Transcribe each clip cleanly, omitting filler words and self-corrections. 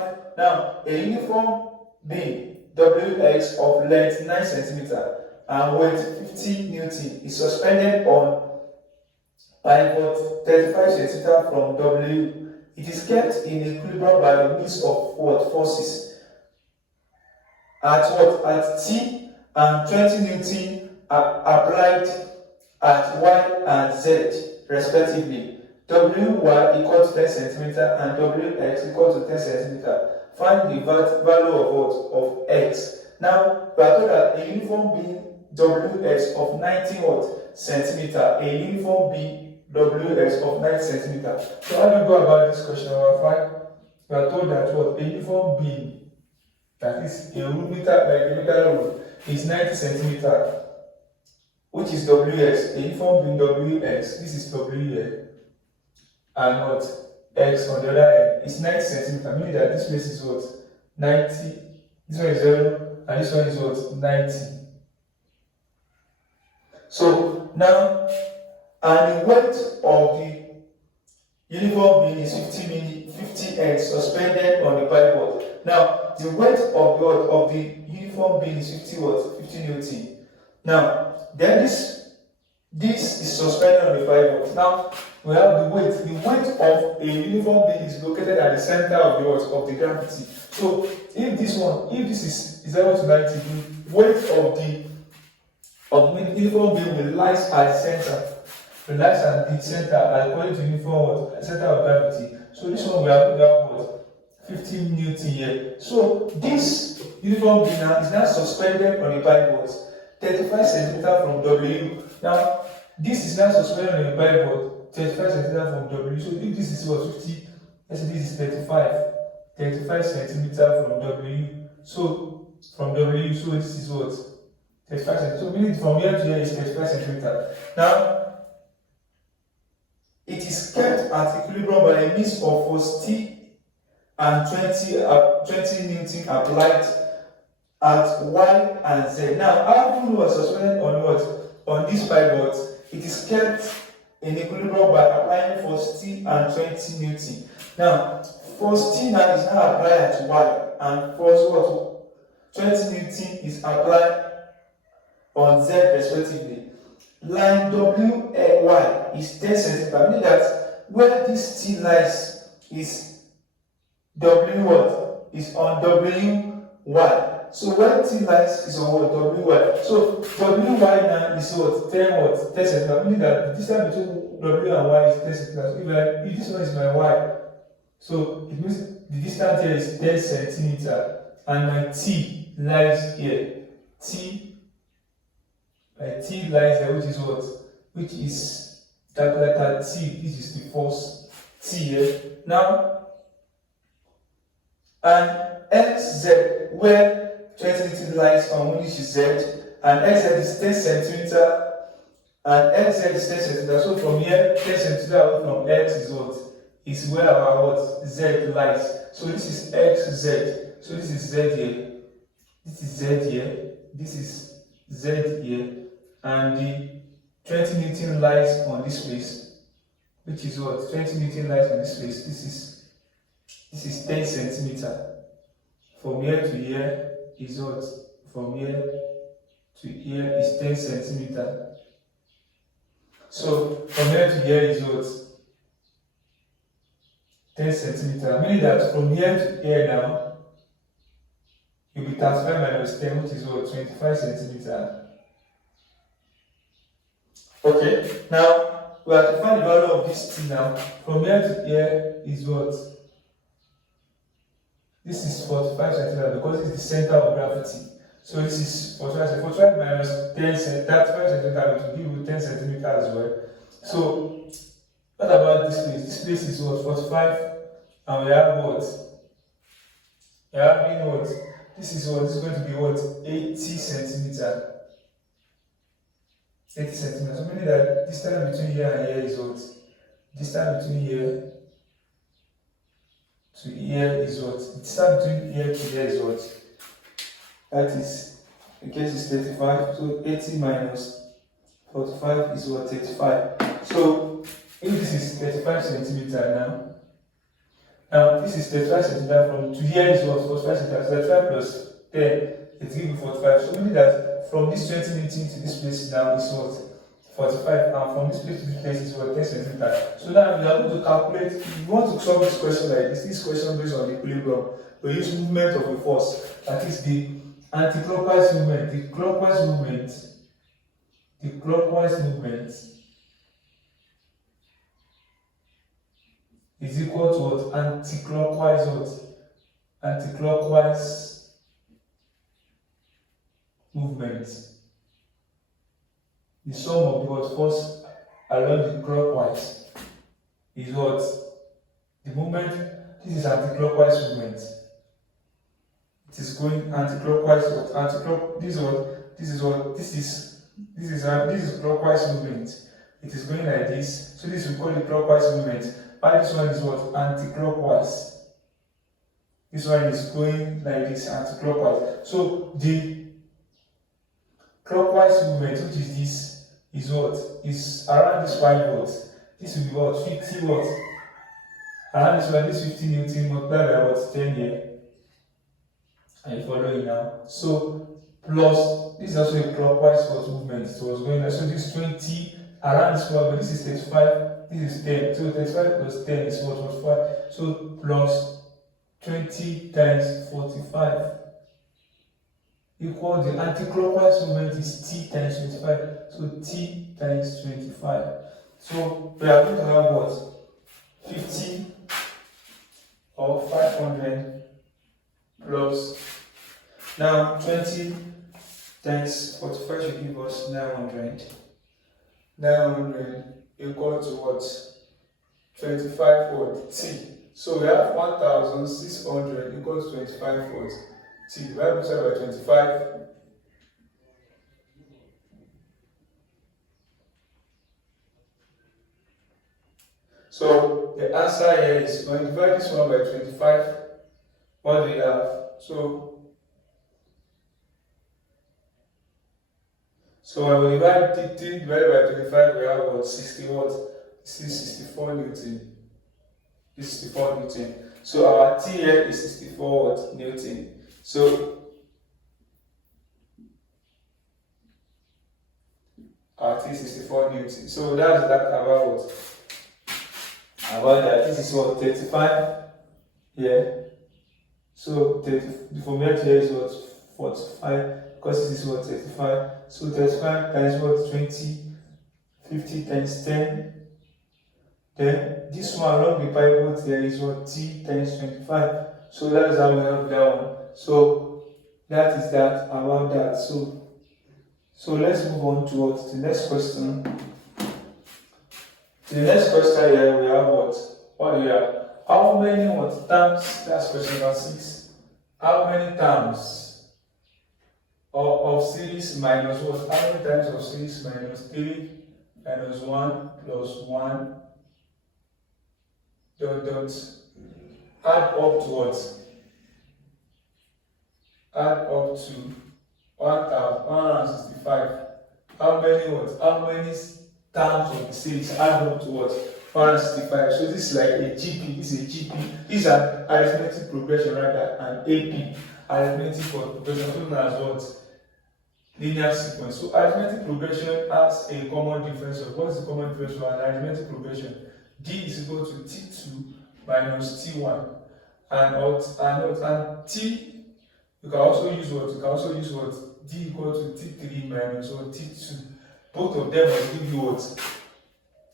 35. Now, a uniform beam WX of length 9 cm and weight 50 Newton is suspended on pivot 35 cm from W. It is kept in equilibrium by the means of what? Forces at what? At T, and 20 Newton are applied at Y and Z respectively. WY equal to 10 cm and WX equal to 10 cm. Find the value of what? Of X. Now, we are told that a uniform beam WX of 90 what? Centimeter. A uniform beam WX of 90 centimeter. So how do you go about this question? Number 5. We are told that what? A uniform beam, that is a rule meter, like a meter rule, is 90 centimeter, which is WX. A uniform beam WX, this is W here, and what? X on the other end is 90 centimeter, meaning that this place is what? 90, this one is 0, and this one is what? 90. So now, and the weight of the uniform beam is 50 N suspended on the pivot. Now, the weight of the uniform beam is 50 what? 50 Newton. Now, then this is suspended on the pivot. Now, we have the weight. The weight of a uniform beam is located at the center of the of the gravity. So, if this is 0 to 90, the weight of the uniform beam will lie at the center. Lies at the center according to uniform center of gravity. So this one we have what? 15 Newton here. So this uniform beam is now suspended on the pivot 35 cm from W. Now this is now suspended on the pivot 35 cm from W. So if this is what? 50, let's say this is 35 cm from W. So from W, so this is what? 35 cm. So meaning from here to here is 35 cm. Now it is kept at equilibrium by a means of force T and 20 Newton applied at Y and Z. Now, how do you know what's suspended on what? On this pivot, it is kept in equilibrium by applying force T and 20 Newton. Now, force T now is now applied at Y, and force what? 20 Newton is applied on Z respectively. Line WY is 10 cm, meaning that where this T lies is W what? Is on WY. So where T lies is on what? WY. So WY now is what? 10 what? 10 cm, meaning that the distance between W and Y is 10 cm. If this one is my Y, so it means the distance here is 10 cm, and my T lies here. T lies there, which is what? Which is that T. This is the force T here. Now, and XZ, where 20 Newton lies on, which is Z, and XZ is 10 centimeter, and XZ is 10 centimeter. So from here, 10 centimeter away from X is what? Is where our what? Z lies. So this is XZ. So this is Z here. This is Z here. This is Z here. And the 20 Newton lies on this place, which is what? 20 Newton lies on this place. This is 10 centimeter. From here to here is what? From here to here is 10 centimeter. So from here to here is what? 10 centimeter. Meaning that from here to here now, you'll be 35 minus 10, which is what? 25 centimeter. Okay, now we have to find the value of this T now. From here to here is what? This is 45 centimeters because it's the center of gravity. So this is 45 minus 10 35 centimeters, which will give you 10 centimeters as well. So what about this place? This place is what? 45, and we have what? We have what? This is what? This is going to be what? 80 centimeters. 80 centimeters. So meaning that distance between here and here is what? Distance between here to here is what? Distance between here to here is what? That is, in case it's 35, so 80 minus 45 is what? 35. So if this is 35 centimeters now, Now this is 35 centimeters from to here is what? 45 centimeters. 35 plus 10 is given 45. So meaning that from this 20 Newton to this place now is what? 45, and from this place to this place is what? 10 centimeters. So now we are going to calculate. If you want to solve this question like this question based on equilibrium, we use movement of a force. That is the anti-clockwise movement. The clockwise movement is equal to what? Anti-clockwise what? Anti-clockwise movement. The sum of the what force along the clockwise is what? The movement. This is anti-clockwise movement. It is going anti-clockwise. What? This is clockwise movement. It is going like this. So this we call the clockwise movement. But this one is what? Anti-clockwise. This one is going like this, anti-clockwise. So the clockwise movement, which is this, is what? Is around this 5 volts. This will be what? 50 watts. Around this one, this 50 Newton multiplied by what? 10 here. Are you following now? So plus this is also a clockwise movement. So it's going like so. This 20 around this one, but this is 35. This is 10. So 35 plus 10 is what? 45. So plus 20 times 45 equal the anti-clockwise movement is t times 25. So t times 25. So we are going to have what? 50 or 500 plus now 20 times 45 should give us 900. 900 equal to what? 25 volt t. So we have 1600 equals 25 volt t. We have multiplied by 25. So the answer here is when you divide this one by 25, what do you have? So when we divide 10 divided by 25, we have what? 60 watts. This is 64 Newton. This is 64 Newton. So our T here is 64 watt Newton. So our T is 64 Newton. So that's that about what? About that. This is what? 35 here. So the formula here is what? 45. Because this is what? 35. So 35 times what? 20. 50 times 10. Then this one along the pivot there is what? T times 25. So that is how we have that one. So that is that about that. So let's move on to what? The next question. The next question here we have what? What do we have? How many what terms? That's question number 6. How many terms of series minus what? How many times of series minus 3 minus 1 plus 1 dot add up to what? Add up to 1165. How many what? How many terms of the series add up to what? 165. So this is like a GP. This is a GP. These are arithmetic progression rather than AP. Arithmetic progression, known as what? Linear sequence. So arithmetic progression has a common difference of what's the common difference for an arithmetic progression? D is equal to T2 minus T1. And T, you can also use what? You can also use what? D equal to T3 minus what? T2. Both of them will give you what?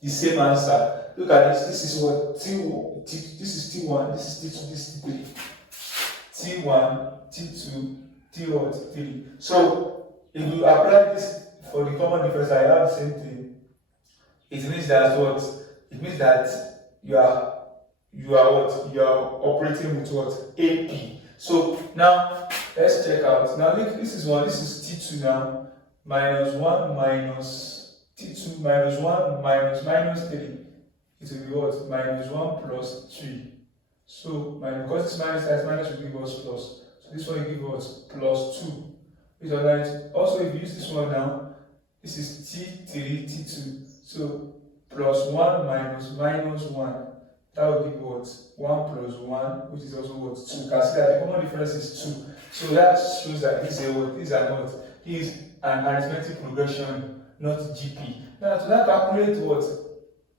The same answer. Look at this. This is what? T1, this is T1, this is T2, this is T3. T1, T2, T1, T3. So if you apply this for the common difference, I have the same thing. It means that what? It means that you are what? You are operating with what? AP. So now let's check out. Now this is one. This is T2 now. Minus 1 minus T2 minus 1 minus 3. It will be what? Minus 1 plus 3. So because it's minus times minus will give us plus. So this one will give us plus 2. Which are right. Also, if you use this one now, this is T3, T2. So plus 1 minus 1. That will give what? 1 plus 1, which is also what? 2. You can see that the common difference is 2. So that shows that this is what? These are not. This is an arithmetic progression, not GP. Now to that calculate what?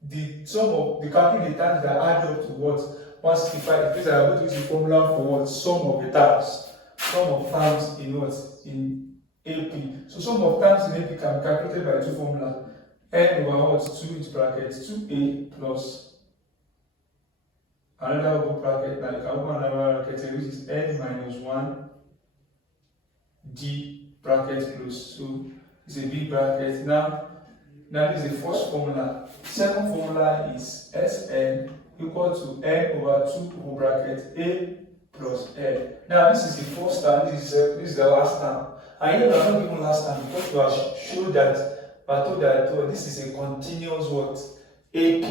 The sum of the calculate the terms that add up to what? 165. These are going to use the formula for what? Sum of the terms. Sum of terms in what? In AP. So sum of terms in AP can be calculated by two formulas. N over what? 2 into bracket 2a plus another open bracket. Now you can open another bracket which is n minus 1 d bracket close. So it's a big bracket. Now this is the first formula. Second formula is Sn equal to n over 2 open bracket a plus n. Now this is the first term, this is the last term. And here we are not given last term because we have showed that we are told that this is a continuous what? AP.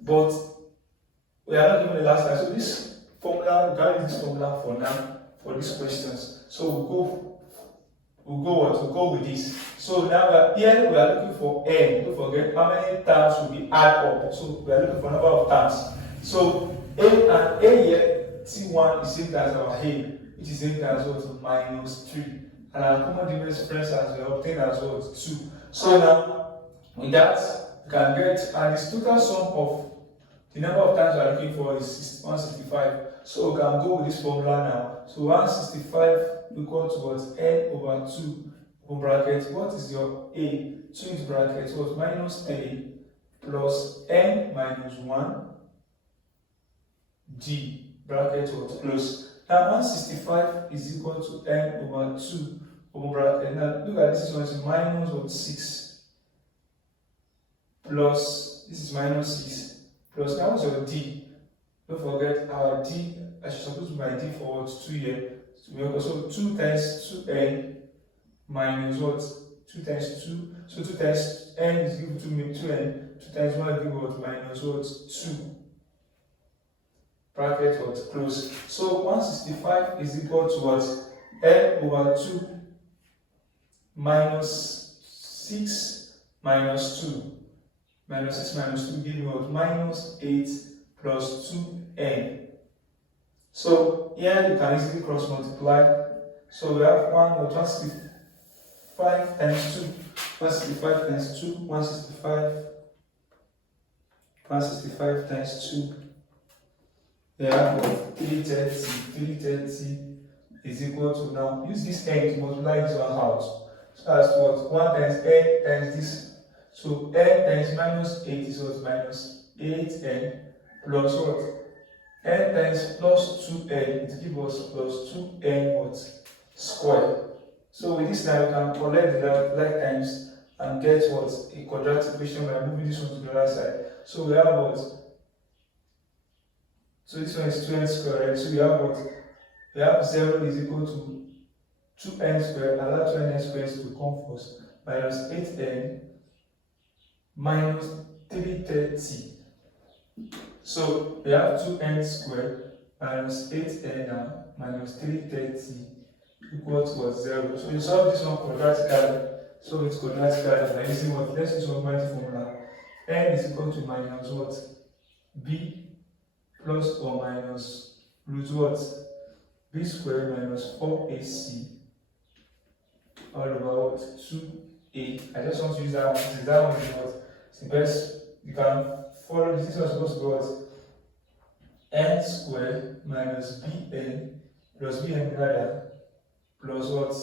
But we are not given the last time. So this formula, we can use this formula for now for these questions. So we'll go with this. So now here we are looking for n. Don't forget how many terms will be add up. So we are looking for number of terms. So a and a here, T1 is same as our a, which is same as what? Minus 3. And our common difference as we obtain as what? 2. So now with that we can get, and this total sum of the number of times we are looking for is 165. So we can go with this formula now. So 165 equal to what? N over 2 open bracket. What is your A? 2 into bracket. What? Minus 3 plus N minus 1 D bracket what? Close. Now 165 is equal to N over 2 open bracket. Now look at this one is minus what? 6 plus this is minus 6. Plus now what's your D? Don't forget our D, I should supposed to be my D for what? 2 here. So 2 times 2n minus what? 2 times 2. So 2 times n is equal to 2n. 2 times 1 is equal to what? Minus what? 2. Bracket what? Close. So 165 is equal to what? N over 2 minus 6 minus 2. Minus 6 minus 2 give me what? Minus 8 plus 2n. So here you can easily cross multiply. So we have 165 times 2. 165 times 2. 165 times 2. We have 330. 330 is equal to, now use this n to multiply this one out. So that's what? 1 times n times this. So n times minus 8 is what? Minus 8n plus what? N times plus 2n, it gives us plus 2n what? Square. So with this now we can collect the like times and get what? A quadratic equation by moving this one to the other side. So we have what? So this one is 2n squared, right? So we have what? We have 0 is equal to 2n squared, and that 2n squared will come first. Minus 8n minus 330. So we have 2n squared minus 8n now minus 330 equal to what? 0. So you solve this one quadratically. So it's quadratically by using what? Let's use automatic formula. N is equal to minus what? B plus or minus root what? B squared minus 4ac all over what? 2a. I just want to use that one. Since that one is what? It's the best. You can follow this. This one is supposed to be what? N squared minus bn plus bn rather plus what?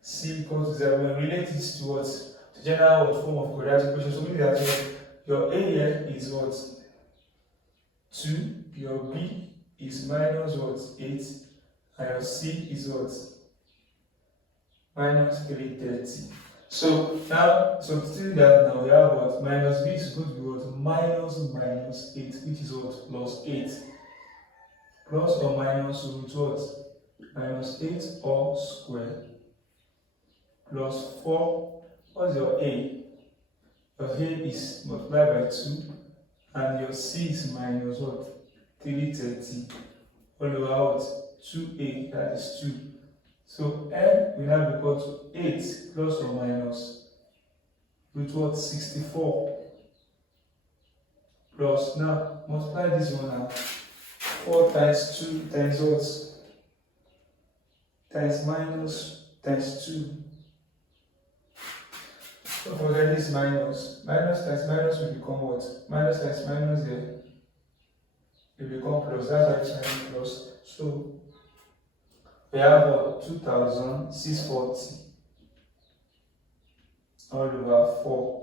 C equals to 0. When we relate this to what? To general what form of quadratic equation. So meaning that your A here is what? 2. Your B is minus what? 8. And your C is what? Minus 330. So now, substituting that now we have what? Minus B is going to be what? Minus 8, which is what? Plus 8. Plus or minus root what? Minus 8 all square. Plus 4. What's your A? Your A is multiplied by 2. And your C is minus what? 330. All over what? 2A, that is 2. So n will now be equal to 8 plus or minus root what? 64 plus, now multiply this one now. 4 times 2 times what? Times minus times 2. Don't forget this minus. Minus times minus will become what? Minus times minus there. It will become plus. That's why it's minus plus. So we have what? 2,640 all over 4.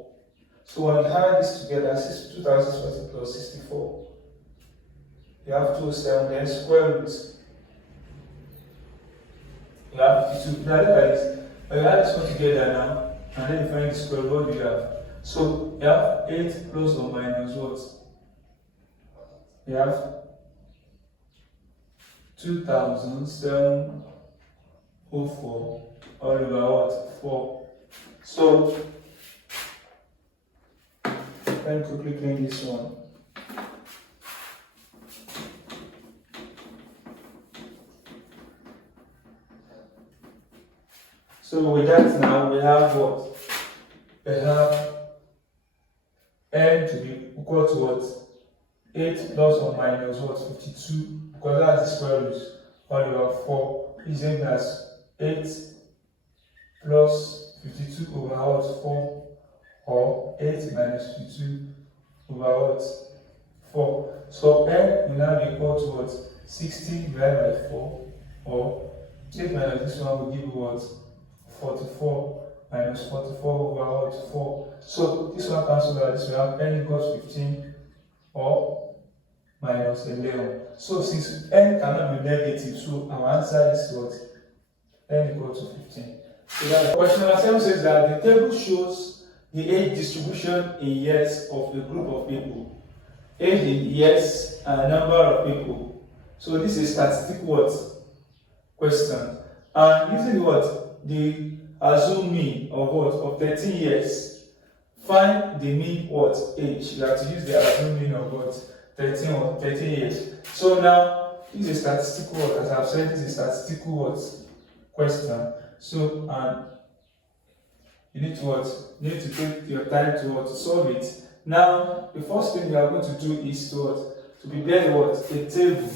So when you add this together, 2,640 plus 64. You have 207, then square root. You have 52. Now look at this. When you add this one together now, and then you find the square root, what do you have? So you have 8 plus or minus what? You have 2,704 all over what? 4. So let me quickly clean this one. So with that now we have what? We have n to be equal to what? 8 plus or minus what? 52, because that's the square root, all over 4 is same as 8 plus 52 over what? 4, or 8 minus 52 over what? 4. So n will now be equal to what? 16 divided by 4, or 8 minus this one will give you what? 44 minus 44 over what? 4. So this one cancels out, this will have n equals 15 or minus 11. So since n cannot be negative, so our answer is what? N equals to 15. So that question number 7 says that the table shows the age distribution in years of a group of people. Age in years and a number of people. So this is statistical what? Question. And using what? The assumed mean of what? Of 13 years. Find the mean what? Age. You have to use the assumed mean of what? 13 years. So now this is statistical what? As I've said, this is statistical what? Question. So and you need to what? You need to take your time to what? To solve it. Now the first thing you are going to do is to what? To prepare what? A table.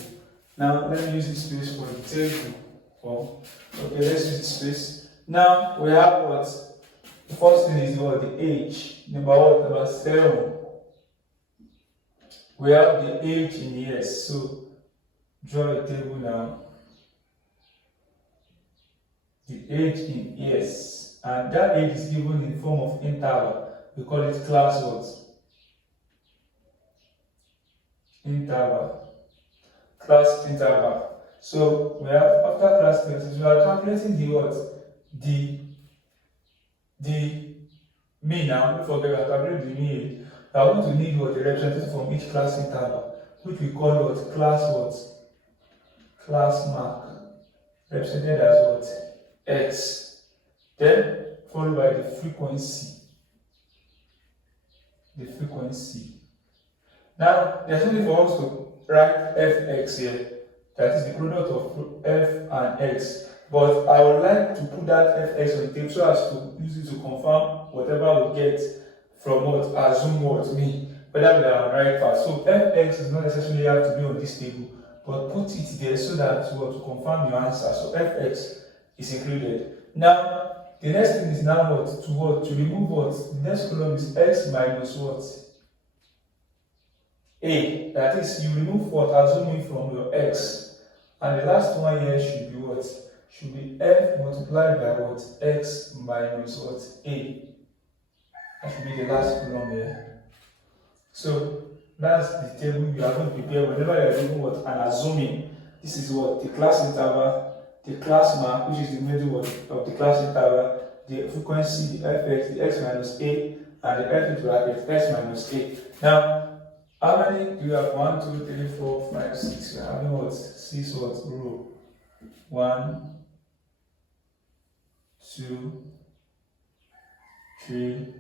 Now let me use this space for the table. Oh, okay, let's use this space. Now we have what? The first thing is what? The age. Number what? Number 7. We have the age in years. So draw a table now. The age in years. And that age is given in form of interval. We call it class what? Interval. Class interval. So we have after class classes, we are calculating the what? The mean now. Don't forget we are calculating the mean. We are going to need what? The representative from each class interval, which we call what? Class what? Class mark. Represented as what? X. Then followed by the frequency. The frequency. Now there's something for us to write fx here. That is the product of f and x. But I would like to put that fx on the table so as to use it to confirm whatever we get from what assume what mean, whether we are on the right path. So fx does not necessarily have to be on this table, but put it there so that to confirm your answer. So fx is included. Now the next thing is now what? To remove what? The next column is x minus what? A. That is, you remove what? Assuming from your x. And the last one here should be what? Should be f multiplied by what? X minus what? A. That should be the last column here. So that's the table you are going to prepare whenever you are doing what? And assuming. This is what? The class interval, the class mark, which is the middle of the class interval, the frequency, the fx, the x minus a, and the f into bracket x minus a. Now, how many do you have? 1, 2, 3, 4, 5, 6. You are having what? 6 what? Row. 1, 2, 3,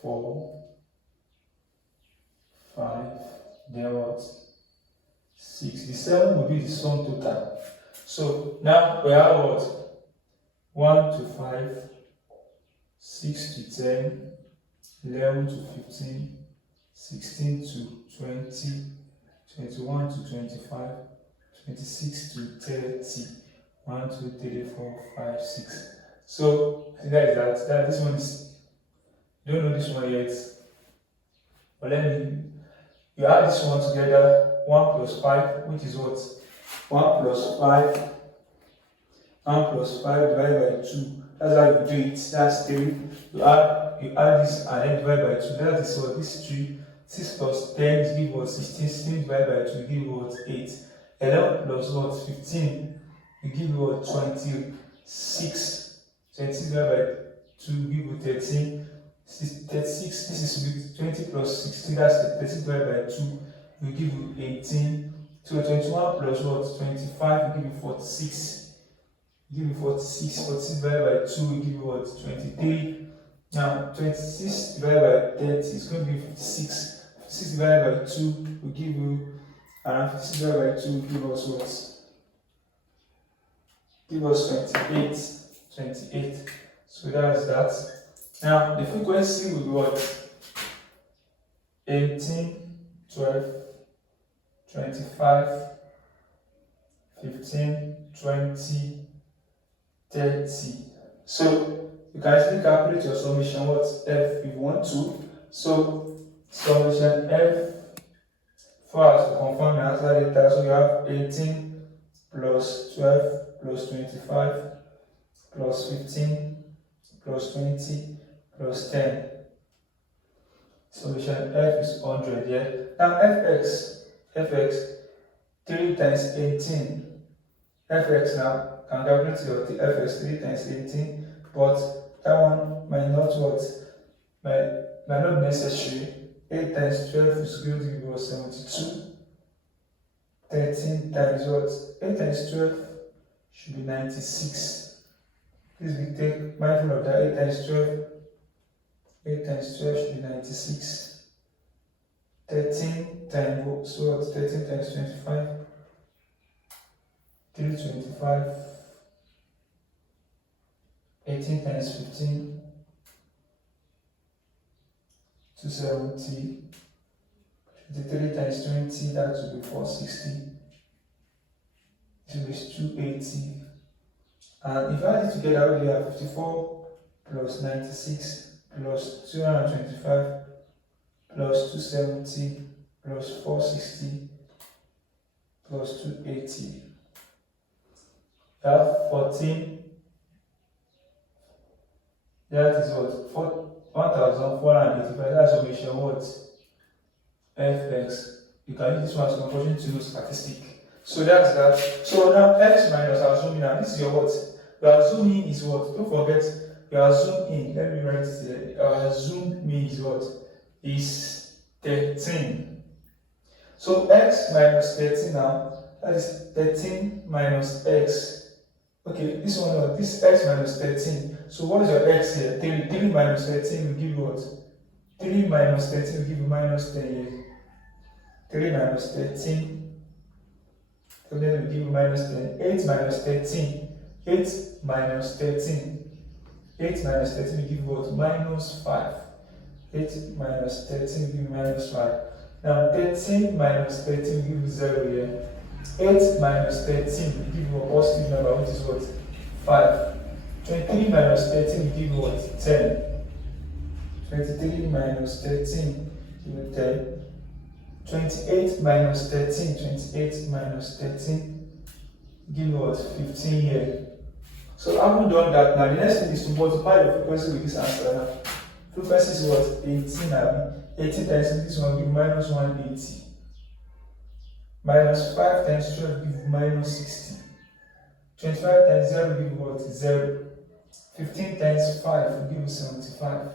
4, 5. Then what? 6. The 7 will be the sum total. So now we have what? 1 to 5, 6 to 10, 11 to 15, 16 to 20, 21 to 25, 26 to 30, 1, 2, 3, 4, 5, 6. So that is that. This one is, you don't know this one yet. But you add this one together, 1 plus 5, which is what? 1 plus 5, 1 plus 5 divided by 2. That's how you do it. That's 3. You add this and then divide by 2. That is what? This 3. 6 plus 10 give what? 16. 16 divided by 2 give what? 8. 11 plus what? 15. You give what? 26. 26 divided by 2 give what? 13. 36. This is 20 plus 16. That's 36 divided by 2. We give you 18. So 21 plus what? 25 will give you 46. Give you 46. 46 divided by 2 will give you what? 23. Now 26 divided by 30 is going to be 56. 56 divided by 2 will give you, and 56 divided by 2 will give us what? Give us 28. 28. So that's that. Now the frequency will be what? 18, 12, 25, 15, 20, 30. So you can actually calculate your summation, what? F if you want to. So summation F, first to confirm the answer later. So you have 18 plus 12 plus 25 plus 15 plus 20 plus 10. Solution F is 100 here. Now fx 3 times 18. Fx now can calculate your fx 3 times 18, but that one might not what? Might not be necessary. 8 times 12 is going to give us 72. 13 times what? 8 times 12 should be 96. Please be mindful of that. 8 times 12. 8 times 12 should be 96. 13 times what? 13 times 25. 325. 18 times 15. 270. 53 times 20, that would be 460. It is 280. And if I add it together, we have 54 plus 96 plus 225 plus 270 plus 460 plus 280. You have 14. That is what? 1,485. That's what we show what? Fx. You can use this one as an opportunity to do statistic. So that's that. So now x minus, I'll zoom in. Now this is your what? Your zoom in is what? Don't forget your zoom in. Let me write it here. Your zoom in is what? Is 13. So x minus 13 now. That is 13 minus x. Okay, this one, this x minus 13. So what is your x here? 3. 3 minus 13 will give you what? 3 minus 13 will give you minus 10 here. 3 minus 13. So then will give you minus 10. 8 minus 13. 8 minus 13. 8 minus 13 will give you what? Minus 5. 8 minus 13 will give you minus 5. Now 13 minus 13 will give you 0 here. 8 minus 13 will give you a positive number, which is what? 5. 23 minus 13 will give you what? 10. 23 minus 13 will give you 10. 28 minus 13, 28 minus 13 give you what? 15 here. So I haven't done that. Now the next thing is to multiply the frequency with this answer now. Frequency is what? 18 now. 18 times this one will give minus 180. Minus 5 times 12 give you minus 60. 25 times 0 will give you what? 0. 15 times 5 will give you 75.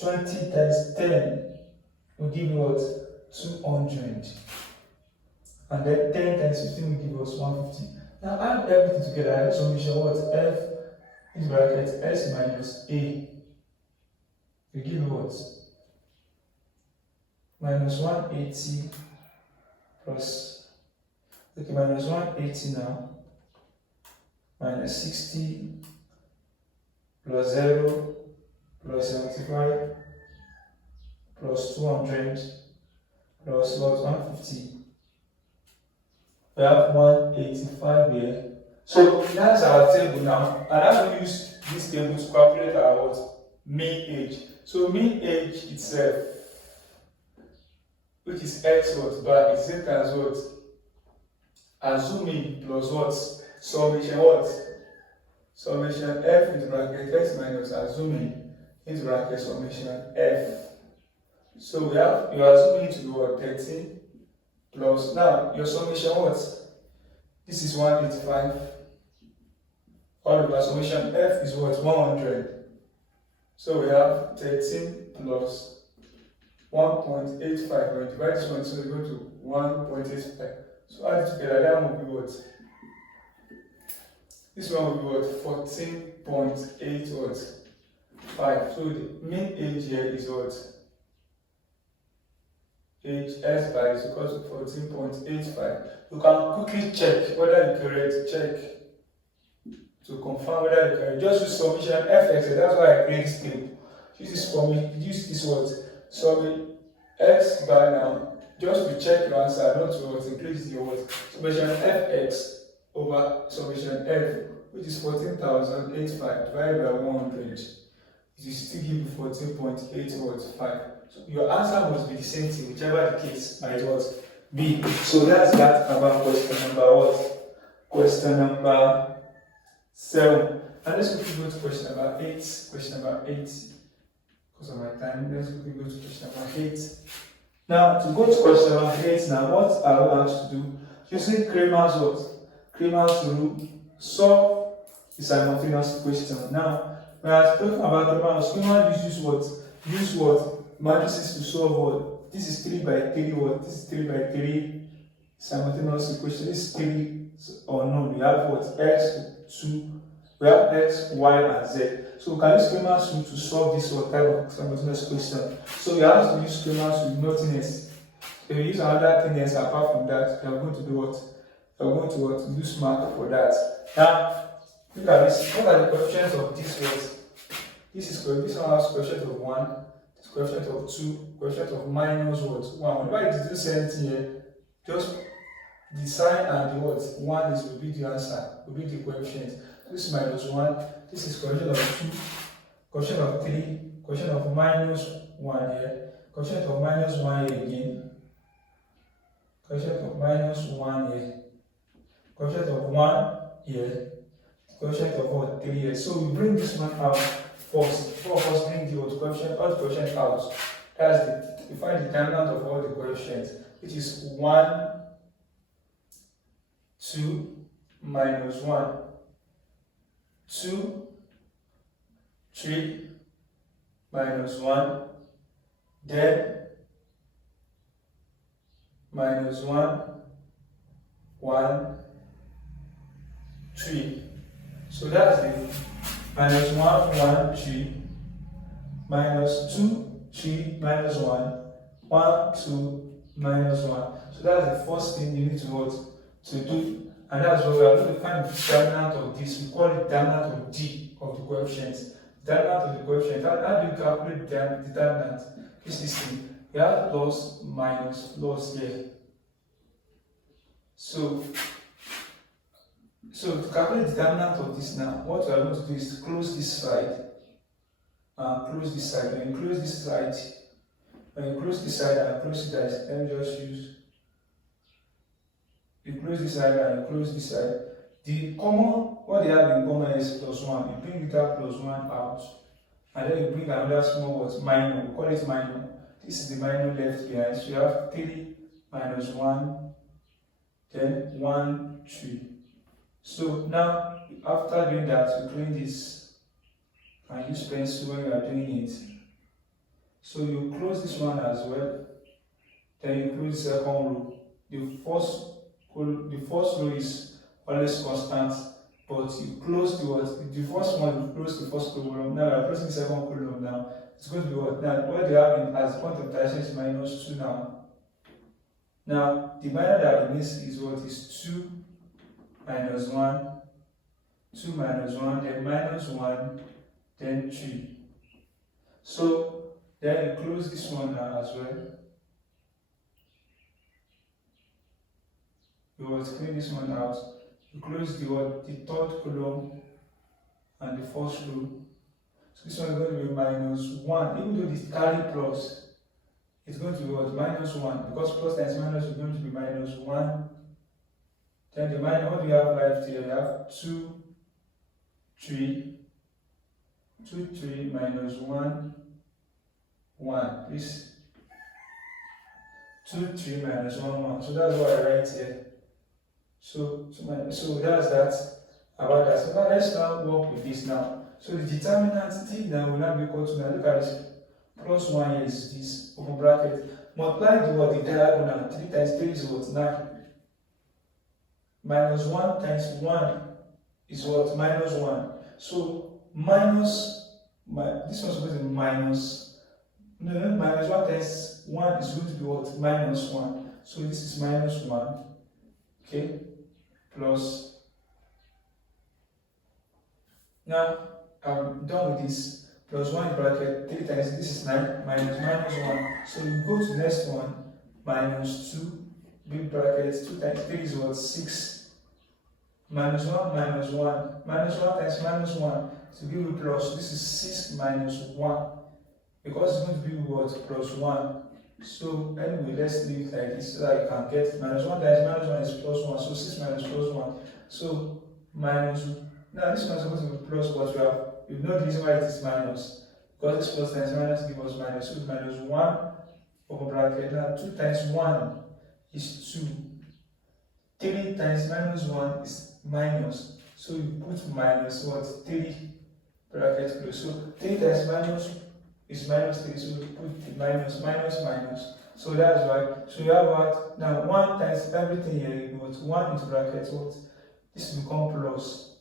20 times 10 will give you what? 200. And then 10 times 15 will give us 150. Now add everything together. I have summation what? F in bracket S minus A will give you what? Minus 180 plus, okay, minus 180 now, minus 60 plus 0 plus 75 plus 200 plus what 150. We have 185 here. So that's our table now, and I'm going to use this table to calculate our what? Mean age. So mean age itself, which is x what bar, is equal as what? Assuming plus what? Summation what? Summation f into bracket x minus assuming into bracket summation f. So we have, you are assuming to be what? 13 plus, now your summation what? This is 185. All over summation f is what? 100. So we have 13 plus 1.85. When you divide this one, so we go to 1.85. So add it together, that one will be what? This one will be what? 14.8 what? 5. So the mean age here is what? Age s bar is equal to 14.85. You can quickly check whether you correct, check to confirm whether you correct. Just use summation fx, that's why I create this table. Use this what? Sorry, x bar now. Just to check your answer, not to what? Increase your what? Summation fx over summation f, which is 14,085 divided by 100. It is still give you 14.885. So your answer must be the same thing, whichever the case might what be. So that's that about question number what? Question number 7. And let's quickly go to question number 8. Question number 8. Because of my time, let's quickly go to question number 8. Now, to go to question number 8 now, what are we asked to do? Using Cramer's what? Cramer's rule, solve the simultaneous question. Now, we are talking about Cramer's. Cramer uses what? Use what? Matrices to solve what? This is 3 by 3 what? This is 3 by 3 simultaneous equation. This is 3 unknown. We have what? X, 2. We have x, y, and z. So we can use Cramer's rule to solve this type of simultaneous question. So we have to use Cramer's rule, nothing else. If we use another thing else apart from that, we are going to do what? We are going to what? Use mark for that. Now, look at this. What are the coefficients of this what? This one has coefficient of 1, this coefficient of 2, coefficient of minus what? 1. Whenever it is the same thing here, just the sign and the what? 1 is will be the answer, will be the coefficient. This is minus 1, this is coefficient of 2, coefficient of 3, coefficient of minus 1 here, coefficient of minus 1 here again, coefficient of minus 1 here, coefficient of 1 here, coefficient of what? 3 here. So we bring this one out first. Before of us bring the coefficient, all the coefficient out. That's the, we find the determinant of all the coefficients, which is 1, 2, minus 1. 2, 3, minus 1, then minus 1, 1, 3. So that's the minus 1, 1, 3, minus 2, 3, minus 1, 1, 2, minus 1. So that's the first thing you need to what? To do. And that's what we are going to find the determinant of this. We call it determinant of D of the coefficients. Determinant of the coefficient. How do you calculate the determinant? It's this thing. We have plus minus plus here. So to calculate the determinant of this now, what we are going to do is to close this side and close this side. When you close this side, and close this side, let me just use. You close this side and you close this side. The common, what they have in common is plus 1. You bring that plus 1 out. And then you bring another small word, minor. We call it minor. This is the minor left behind. So you have 3 minus 1, then 1, 3. So now, after doing that, you clean this and use pencil when you are doing it. So you close this one as well. Then you close the second row. The first row is always constant, but you close the what? The first one, you close the first column. Now you are closing the second column now. It's going to be what? Now, what they have as the point of direction is minus 2 now. Now, the minor that remains is what? Is 2 minus 1, 2 minus 1, then minus 1, then 3. So, Then you close this one now as well. You will clean this one out. You close the third column and the first row. So this one is going to be minus 1. Even though this carry plus, it's going to be what? Minus 1. Because plus times minus is going to be minus 1. Then the minus, what do we have left here? We have 2, 3. 2, 3 minus 1, 1. Please. 2, 3 minus 1, 1. So that's what I write here. So that's that about that. So now let's now work with this now. So the determinant t now will now be equal to, now look at this, plus 1 here is this, open bracket. Multiply the diagonal, 3 times 3 is what? 9. Minus 1 times 1 is what? Minus 1. So minus, this one's supposed to be minus, minus 1 times 1 is going to be what? Minus 1. So this is minus 1, okay, plus. Now, I'm done with this. Plus 1 in bracket, 3 times, this is 9, minus 1. So you go to the next one, minus 2, big bracket, 2 times 3 is what? 6. Minus 1, minus 1. Minus 1 times minus 1 to give you plus. This is 6 minus 1. Because it's going to be what? Plus 1. So anyway, let's leave it like this so that you can get minus 1 times minus 1 is plus 1. So 6 minus plus 1. So minus, now this one is supposed to be plus what we have. You know the reason why it is minus. Because this plus times minus gives us minus. So minus 1 open bracket. Now 2 times 1 is 2. 3 times minus 1 is minus. So you put minus what? 3 bracket close. So 3 times minus is minus 3. So you put minus, minus, minus. So that's why. So you have what? Now 1 times everything here, you put 1 into bracket. What? This will become plus.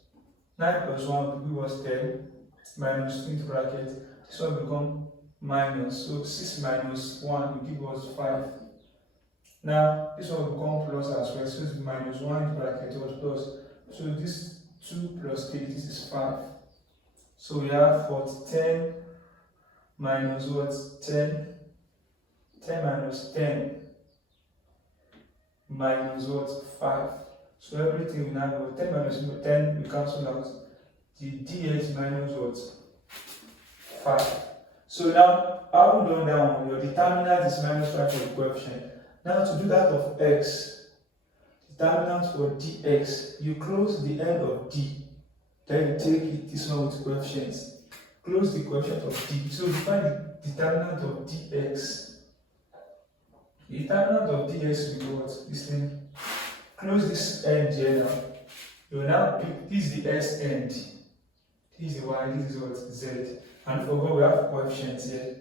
9 plus 1 will give us 10. Minus 2 into bracket. This one will become minus. So 6 minus 1 will give us 5. Now this one will become plus as well. So it's minus 1 into bracket was plus. So this 2 plus 3, this is 5. So we have what? 10 minus what? 10. 10 minus 10 minus what? 5. So everything we now go 10 minus 10 we cancel out. The dx minus what? 5. So now, how we done that one? Your determinant is minus 5 for the coefficient. Now to do that of x, determinant for dx, you close the end of d. Then you take it this one with coefficients. Close the coefficient of d. So you find the determinant of dx. The determinant of dx will be what? This thing. Close this end here now. You will now pick, this is the s end. This is the y, this is what? Z. And for God we have coefficients here.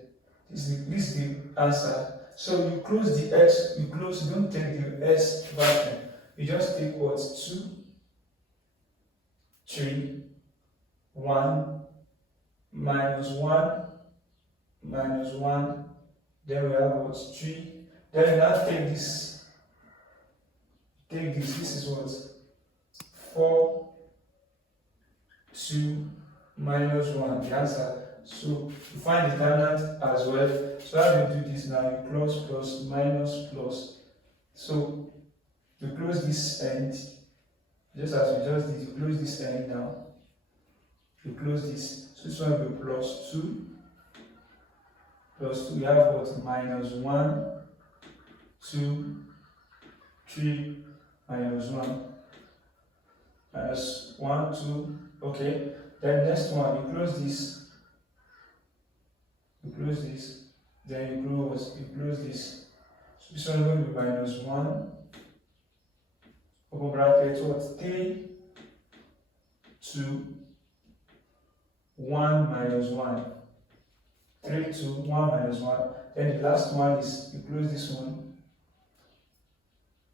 This is the answer. So you close the x, you don't take the s vacuum. You just take what? 2, 3, 1, minus 1, minus 1. Then we have what? 3. Then you now take this. This is what? 4, 2, minus 1, the answer. So you find the determinant as well. So how do you do this now? You close plus minus plus. So you close this end, just as we just did, you close this end now. You close this. So this one will be plus 2. Plus 2, we have what? Minus 1, 2, 3, minus 1. Minus 1, 2, okay. Then next one, you close this. You close this. Then you close this. So this one will be minus 1. Open bracket, what? 3, 2, 1 minus 1. 3, 2, 1 minus 1. Then the last one is you close this one.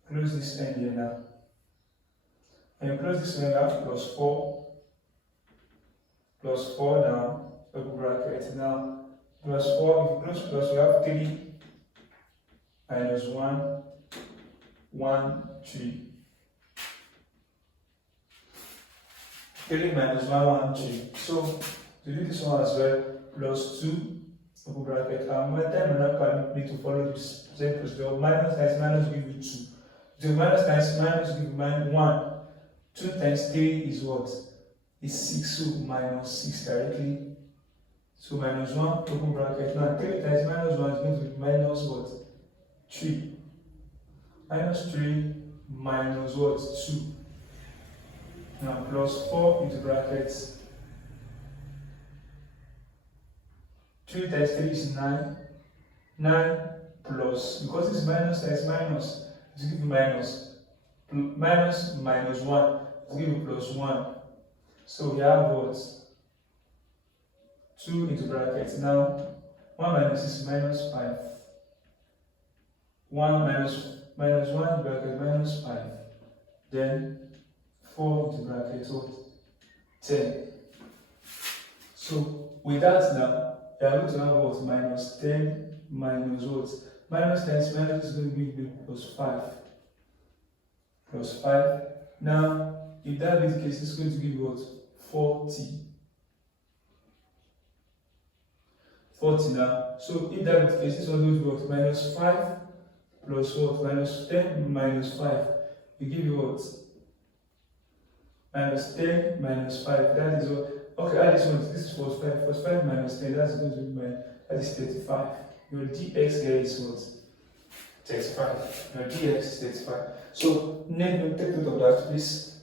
Close this end here now. And you close this one, you have plus 4. Plus 4 now. Open bracket now. Plus 4, if you close plus, we have 3 minus 1, 1, 3. 3 minus 1, 1, 3. So to do this one as well, plus 2 open bracket, and when time will not permit me to follow this same procedure, minus times minus give you 2. So minus times minus give you 1. 2 times 3 is what? Is 6, so minus 6 directly. So minus 1, open bracket. Now 3 times minus 1 is going to be minus what? 3. Minus 3 minus what? 2. Now plus 4 into brackets. 3 times 3 is 9. 9 plus, because it's minus times minus, it's give you minus. Minus minus 1, it's give you plus 1. So we have what? 2 into brackets. Now 1 minus is minus 5. 1 minus 1 bracket minus 5. Then 4 into bracket, so 10. So with that now, we are going to have what? Minus 10 minus what? Minus times minus is going to be plus 5. Plus 5. Now, if that is the case, it's going to give you what? 40. 40 now. So if that is the case, this one goes to what? Minus 5 plus what? Minus 10 minus 5. We give you what? Minus 10 minus 5. That is what? Okay, add this one. This is plus 5. Plus 5 minus 10. That's going to be that is 35. Your dx here is what? 35. Your dx is 35. So take note of that, please.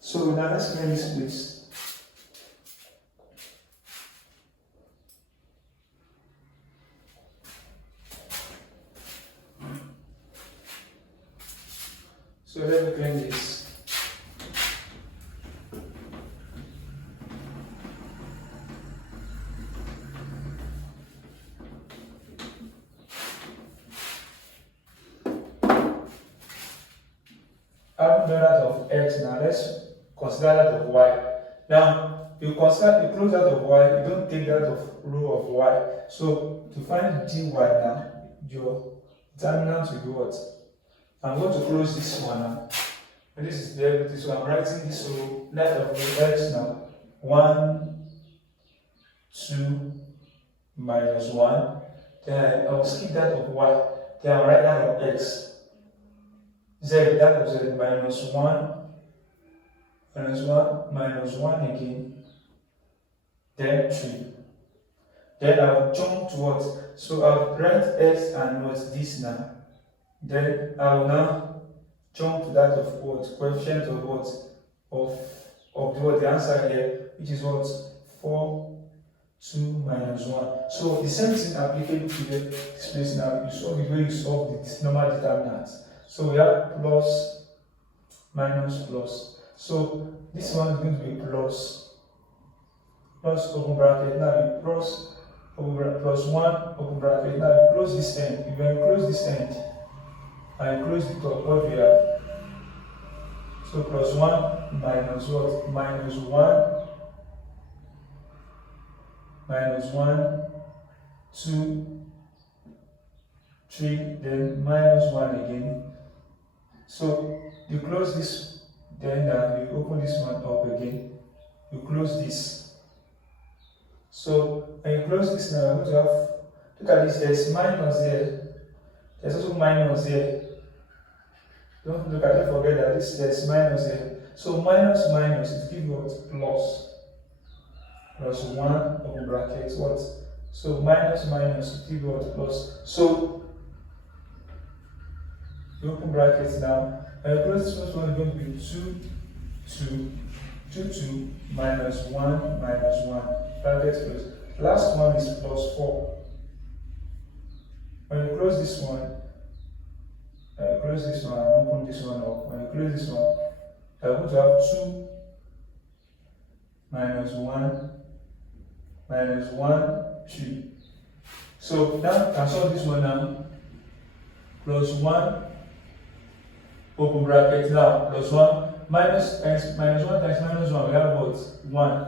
So now let's clear this place. So let me clean this. Having done that of x, now let's consider that of y. Now, you close that of y, you don't take that of row of y. So to find dy now, your determinant will be what? I'm going to close this one now. And this is derivative, so I'm writing this row, that of x now. 1, 2, minus 1. Then I will skip that of y. Then I'll write that of x. Z, that of z, minus 1, minus 1 again, then 3. Then I'll jump to what? So I'll write x and what? This now. Then I'll now jump to that of what? Coefficient of what? Of the answer here, which is what? 4, 2, minus 1. So the same thing applicable to this place now. You solve it where you solve the normal determinants. So we have plus, minus, plus. So this one is going to be plus open bracket. Now you plus open bracket, plus 1 open bracket. Now you close this end. If you close this end and you close the top, what do we have? So plus 1 minus what? Minus 1, minus 1, 2, 3, then minus 1 again. So you close this, then you open this one up again. You close this. So when you close this now, you're going to have, look at this, there's minus there. There's also minus there. Don't forget that there's minus there. So minus minus, it gives what? Plus. Plus 1 open brackets, what? So minus minus, it gives what? Plus. So you open brackets now, and the close this first one is going to be 2, minus 1, minus 1, brackets close. Last one is plus 4. When you close this one, and open this one up. When you close this one, you're going to have 2, minus 1, minus 1, 3. So now you can solve this one now. Plus 1, open bracket now, plus 1, minus 1 times minus 1, we have what? 1.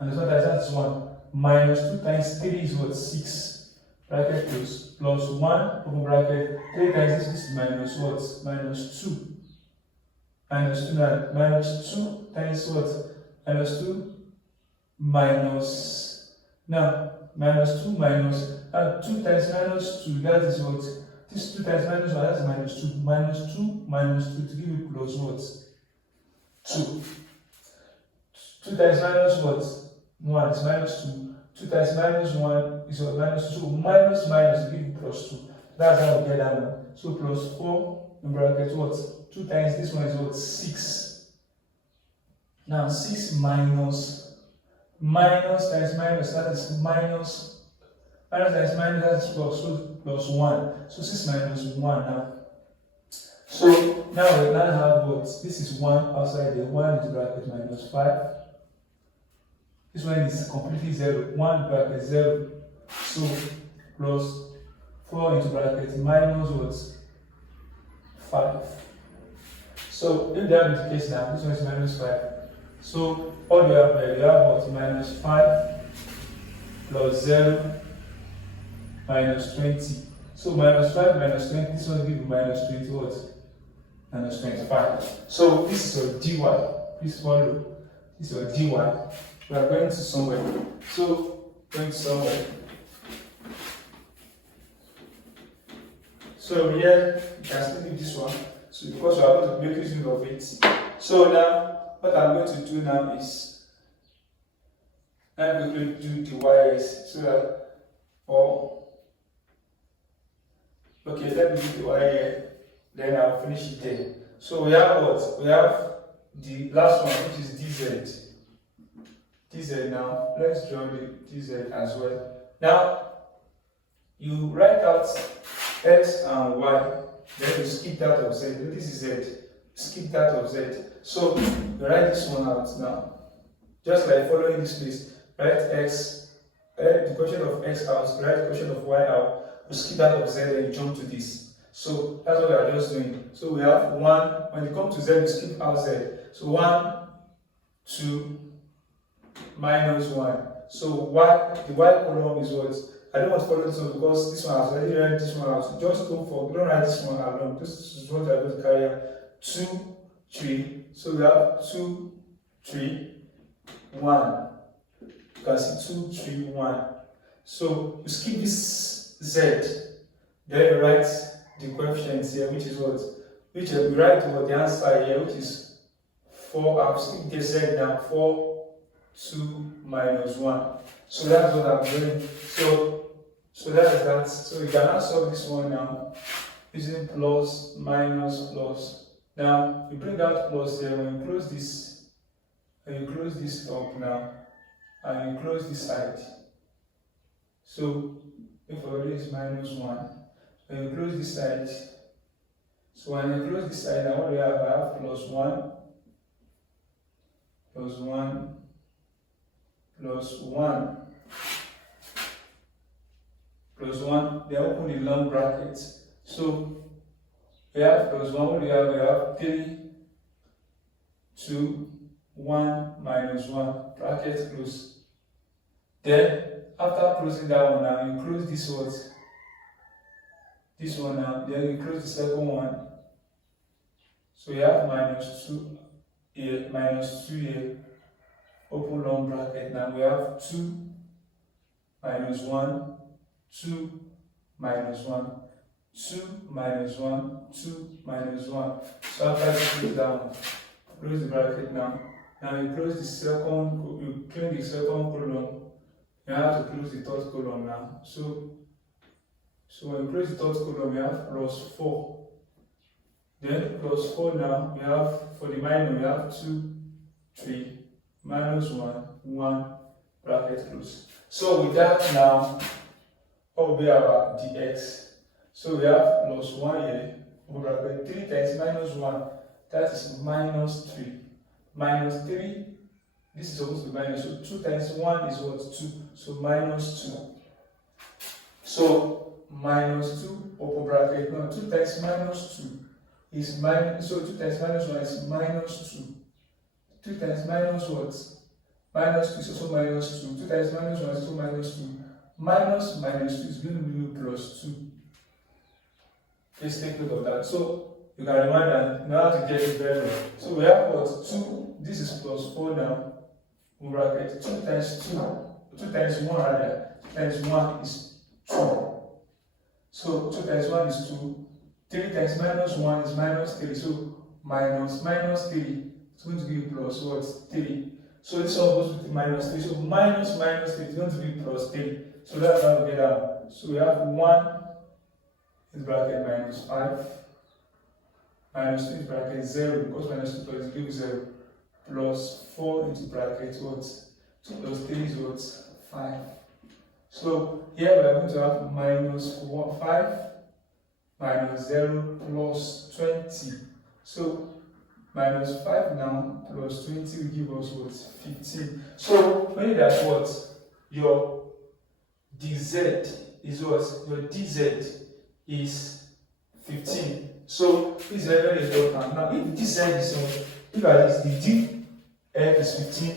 Minus 1 times that's 1. Minus 2 times 3 is what? 6. Bracket close. Plus 1, open bracket. 3 times this is minus what? Minus 2. Minus 2 now. Minus 2 times what? Minus 2 minus. Now, minus 2 minus 2 times minus 2, that is what? This 2 times minus 1, that's minus 2. Minus 2 minus 2 to give you plus what? 2. 2 times minus what? 1 is minus 2. 2 times minus 1 is what? Minus 2. Minus minus to give you plus 2. That's how we get that one. So plus 4 in bracket what? 2 times this one is what? 6. Now 6 minus times minus, that is minus times minus, that is plus, so plus 1. So 6 minus 1 now. So now we now have what? This is 1 outside there, 1 into bracket minus 5. This one is completely 0, 1 bracket 0. So plus 4 into bracket minus what? 5. So if that is the case now, this one is minus 5. So all you have there, you have what? Minus 5 plus 0 minus 20. So minus 5 minus 20, this one gives you minus 20 what? Minus 25. So this is your dy. Please follow. This is your dy. We are going to somewhere. So going to somewhere. So here you can still leave this one. So because we are going to make use of it. So now what I'm going to do now is I'm going to do the YS so that okay, let me do the Y here, then I'll finish it there. So we have what? We have the last one, which is DZ. DZ now, let's draw the DZ as well. Now you write out X and Y, then you skip that of Z. This is Z. Skip that of Z. So you write this one out now. Just like following this place. Write X, the question of X out, write the question of Y out. You skip that of Z and you jump to this. So that's what we are just doing. So we have 1, when you come to Z, you skip out Z. So 1, 2, minus 1. So Y, the Y column is what? I don't want to follow this one because this one has already read this one out. Just don't write this one alone. This is what we are going to carry out. 2, 3. So we have 2, 3, 1. You can see 2, 3, 1. So you skip this Z. Then you write the coefficients here, which is what? Which we write what the answer here, which is 4. I've skipped the Z now. 4, 2, minus 1. So that's what I'm doing. So that is that. So you can now solve this one now using plus, minus, plus. Now you bring out plus there when you close this, up now, and you close this side. So if already is minus 1, when you close this side, so when you close this side, now what do I have plus 1, plus 1, plus 1, plus 1, they open the long bracket. So we have plus 1, what do we have? We have 3, 2, 1, minus 1, bracket close. Then, after closing that one now, you close this one. This one now, then you close the second one. So you have minus 2 here, minus 2 here, open long bracket. Now we have 2, minus 1, 2, minus 1, 2, minus 1, 2, minus 1. So after you close that one, close the bracket now. Now you close the second, you clean the second column. You have to close the third column now. So when you close the third column, we have plus 4. Then plus 4 now, we have, for the minor, we have 2, 3, minus 1, 1, bracket close. So with that now, what will be our dx? So we have plus 1 here, bracket 3 times minus 1, that is minus 3. Minus 3, this is supposed to be minus, so 2 times 1 is what? 2, so minus 2. So minus 2, open bracket, now 2 times minus 2 is minus, so 2 times minus 1 is minus 2. 2 times minus what? Minus 2 is also minus 2. 2 times minus 1 is also minus 2. Minus 2 is going to be plus 2. Please take note of that. So you can remind that now to get it very well. So we have what? 2, this is plus 4 now. Bracket 2 times 2 2 times 1 rather. 2 times 1 is 2. So 2 times 1 is 2. 3 times minus 1 is minus 3. So minus 3. It's going to be plus what? 3. So this one goes with minus 3. So minus 3 is going to be plus 3. So that's how we get out. So we have 1 in bracket minus 5. Minus 2 in bracket 0. Because minus 2 plus 3 is 0. Plus 4 into bracket what? 2 plus 3 is what? 5. So here we are going to have minus 5 minus 0 plus 20. So minus 5 now plus 20 will give us what? 15. So when you that what? Your dz is what? Your dz is 15. So this is very important. Now if dz is what? If at this the df is 15,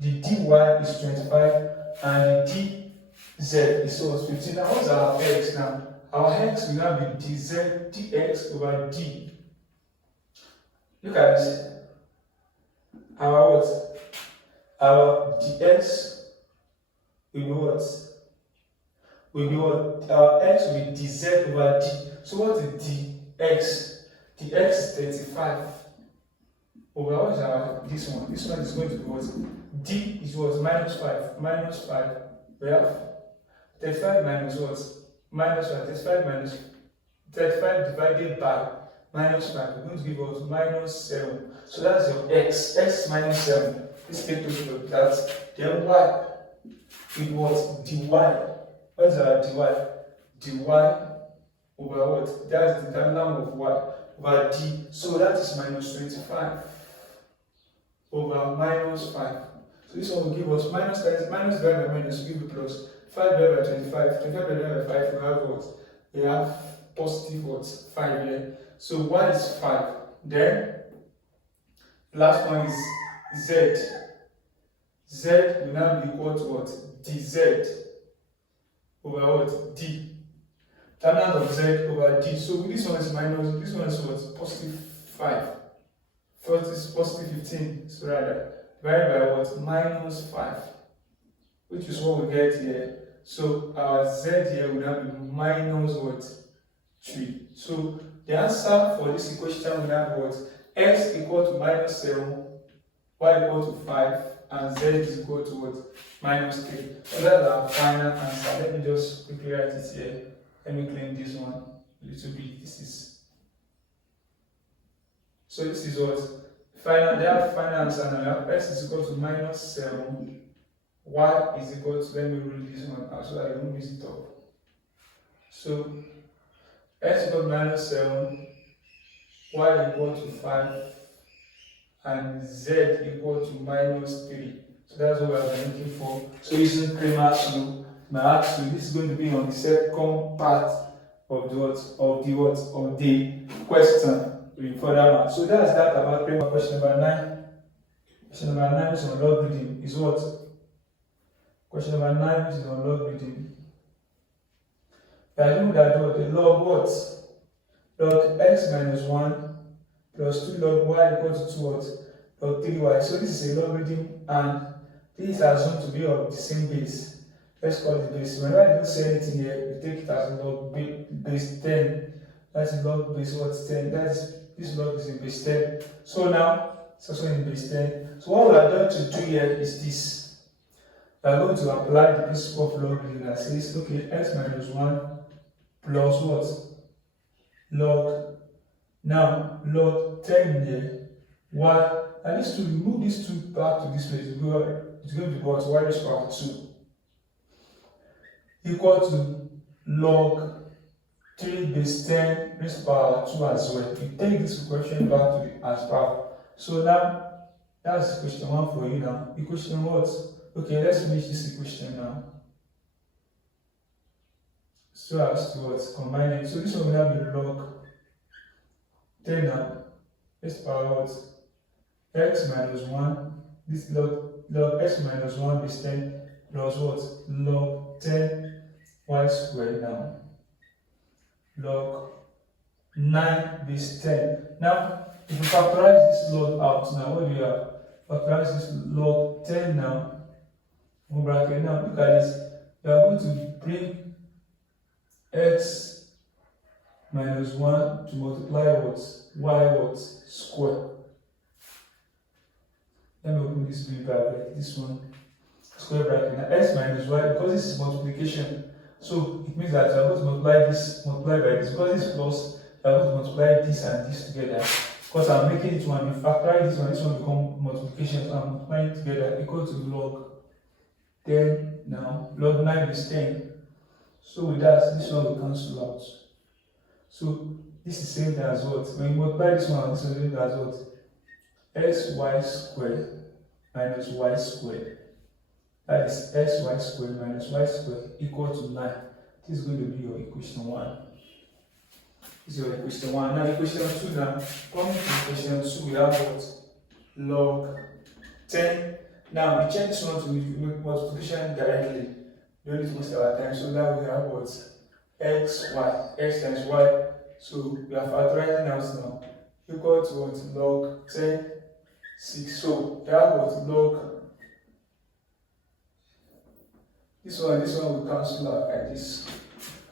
the dy is 25, and the dz is what? 15. Now what's our x now? Our x will now be dz dx over d. Look at this. Our what? Our dx will be what? Will be what? Our x will be dz over d. So what is dx? Dx is 35 over what is our this one? This one is going to be what? D is what? Minus 5. Minus 5. We have 35 minus what? Minus 5. 35 minus 35 divided by minus 5. We're going to give us minus 7. So that's your x. X minus 7. This take note of that. Then y with what? Dy. What is our dy? Dy over what? That's the determinant of y over d. So that is minus 25 over minus 5. So this one will give us minus times minus divided by minus will give you plus 5 divided by 25. 25 divided by 5 we have what? We have positive what? 5 here. So y is 5. Then last one is z. Z will now be equal to what? dz over what? D. Determinant of z over d. So this one is minus, this one is what? Positive 5. First is positive 15. So rather divided by what? Minus 5. Which is what we get here. So our z here will now be minus what? 3. So the answer for this equation will now be what? X equal to minus 7, y equal to 5, and z is equal to what? Minus 3. So that's our final answer. Let me just quickly write it here. Let me clean this one a little bit. This is what? Final, they have final answer now. We have x is equal to minus 7, y is equal to, let me rule this one out so that I don't mix it up. So x equal to minus 7, y equal to 5, and z equal to minus 3. So that's what we are looking for. So using Cramer's rule, my ask you, this is going to be on the second part of the question in further math. So that's that about Cramer. Question number 9. Question number 9 is on logarithm. Is what? Question number 9 is on logarithm. I know that the log what? Log x minus 1 plus 2 log y equals to what? Log 3y. So this is a logarithm and this is assumed to be of the same base. Let's call it base. Whenever you don't say anything here, you take it as log base 10. That's log base what? 10. That's this log is in base 10. So now it's also in base 10. So what we are going to do here is this. We are going to apply the principle of logarithm that says, okay, x minus 1 plus what? Log. Now log 10 here. Y. And this to move these two back to this place. It's going to be what? Y raised to power 2 equal to log 3 base 10 raised to power 2 as well. You take this equation back to the as power. So now that's question 1 for you now. Equation what? Okay, let's finish this equation now. So as to what? Combine it. So this one will now be log 10 now. Raised to power what? X minus 1. This log x minus 1 base 10 plus what? Log 10 y squared now. Log 9 base 10. Now, if you factorize this log out now, what do you have? Factorize this log 10 now. One bracket. Now look at this. We are going to bring x minus 1 to multiply what? Y what? Square. Let me open this big bracket. This one. Square bracket. Now x minus y, because this is multiplication. So it means that we are going to multiply this, multiply by this. Because this is plus, we are going to multiply this and this together. Because I'm making it one, if factorize this one become multiplication, so I'm multiplying it together equal to log 10 now. Log 9 is 10. So with that, this one will cancel out. So this is same as what? When you multiply this one, this is same as what? Xy squared minus y squared. That is xy squared minus y squared equal to 9. This is going to be your equation 1. This is your equation 1. Now equation 2 now. Coming to equation 2, we have what? Log 10. Now we change this one to multiplication directly. We don't need to waste our time. So now we have what? X times y. So we are factorizing out now. Equal to what? Log 10, 6. So we have what? Log. This one will cancel out like this.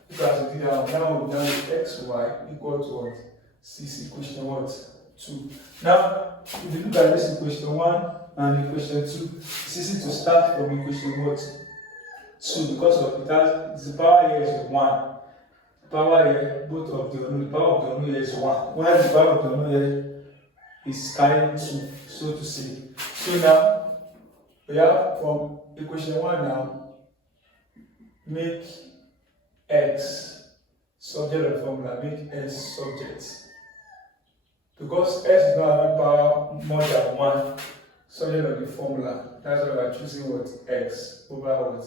Because now we have xy equal to what? 6 equation what? 2. Now, if you look at this equation 1 and equation 2, it's easy to start from equation what? 2 because of the power here is 1. The power here, both of the unknown, the power of the unknown here is 1. While the power of the unknown here is carrying 2, so to say. So now, we have from equation 1 now, make x subject of the formula, make s subject. Because s is not having power more than 1, subject of the formula. That's why we are choosing what? X over what?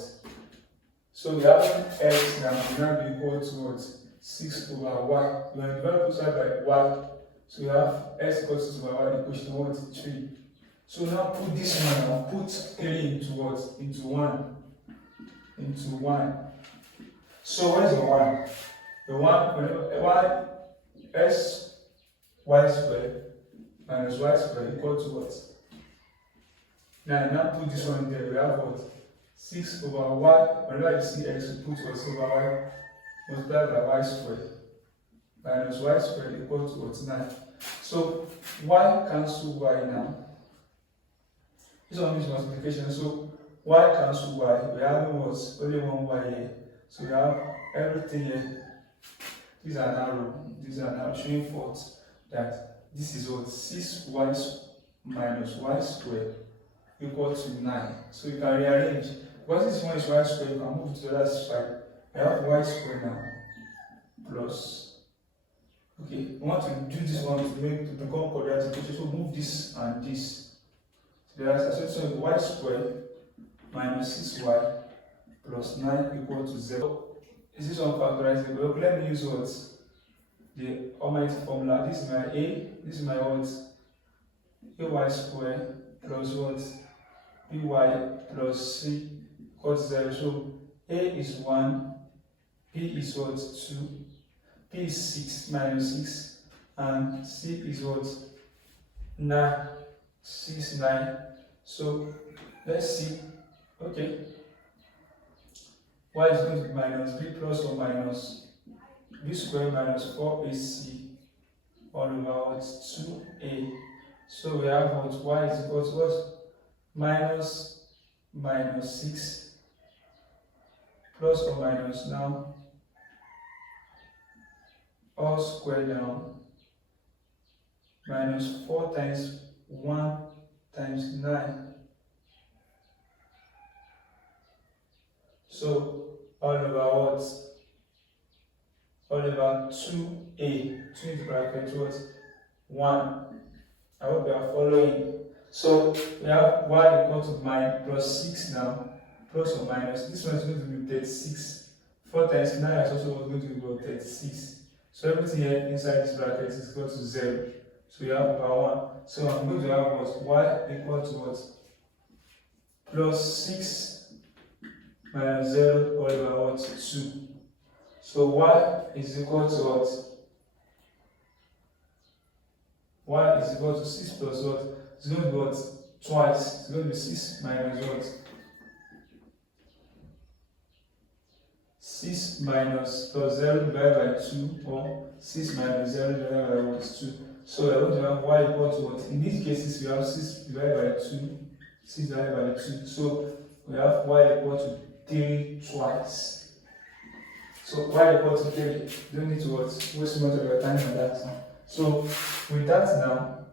So we have x now be equal to what? 6 over y. We are dividing both sides by y. So we have x equals to 6 over y equation what? 3. So now put this one now, put 3 into what? Into 1. Into 1. So where's the 1? The 1, s y squared minus y squared equal to what? Now put this one there. We have what? 6 over y. Whenever you see x, you put what? 6 over y multiplied by y squared minus y squared equal to what? 9. So y cancel y now. This one is multiplication. So y cancel y. We have what? Only one y here. So we have everything here. These are now showing forth that this is what? 6y minus y squared equal to 9. So you can rearrange. Because this one is y squared, you can move to the other side. We have y squared now plus. Okay, we want to do this one to become quadratic. So move this and this. So the answer is y squared minus 6y plus 9 equal to 0. Is this one factorizable? Let me use what? The almighty formula. This is my a, this is my what? Ay squared plus what? By plus c equals 0. So a is 1, b is what? 2, p is 6 minus 6, and c is what? 9, 6, 9. So let's see. Okay. Y is going to be minus b plus or minus b squared minus 4ac all over what? 2a. So we have what? Y is equal to what? Minus 6 plus or minus now all squared down minus 4 times 1 times 9. So all over what? All over 2a. 2 into bracket what? 1. I hope you are following. So we have y equal to plus 6 now, plus or minus. This one is going to be 36. 4 times 9 is also going to be 36. So everything here inside this bracket is equal to 0. So we have power 1. So I'm going to have what? Y equal to what? Plus 6 minus 0 all over what? 2. So y is equal to what? Y is equal to 6 plus what? It's going to be what? Twice. It's going to be 6 minus what? 6 minus plus 0 divided by 2, or 6 minus 0 divided by 1 is 2. So we are going to have y equal to what? In these cases, we have 6 divided by 2, 6 divided by 2. So we have y equal to 3 twice. So y equal to 3. Don't need to waste much of your time on that. So with that now,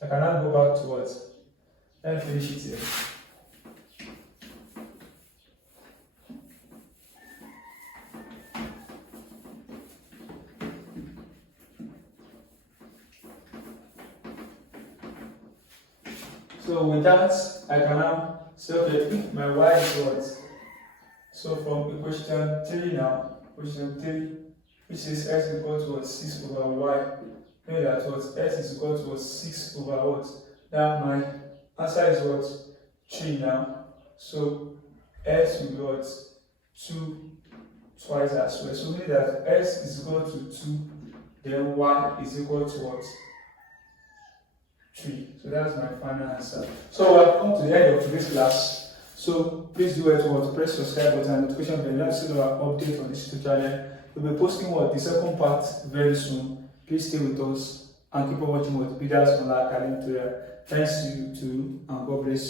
I can now go back to what? Let me finish it here. So with that, I can now say, okay, if my y is what? So from equation 3 now, equation 3, which is x equal to what? 6 over y. Know that what? S is equal to what? 6 over what? Now my answer is what? 3 now. So s will be what? 2 twice as well. So meaning that s is equal to 2, then y is equal to what? 3. So that's my final answer. So we have come to the end of today's class. So please do it to press subscribe button and notification bell. Let's see our update on this tutorial. We'll be posting the second part very soon. Please stay with us and keep on watching videos on our academic tutorial. Thanks to you too, and God bless you.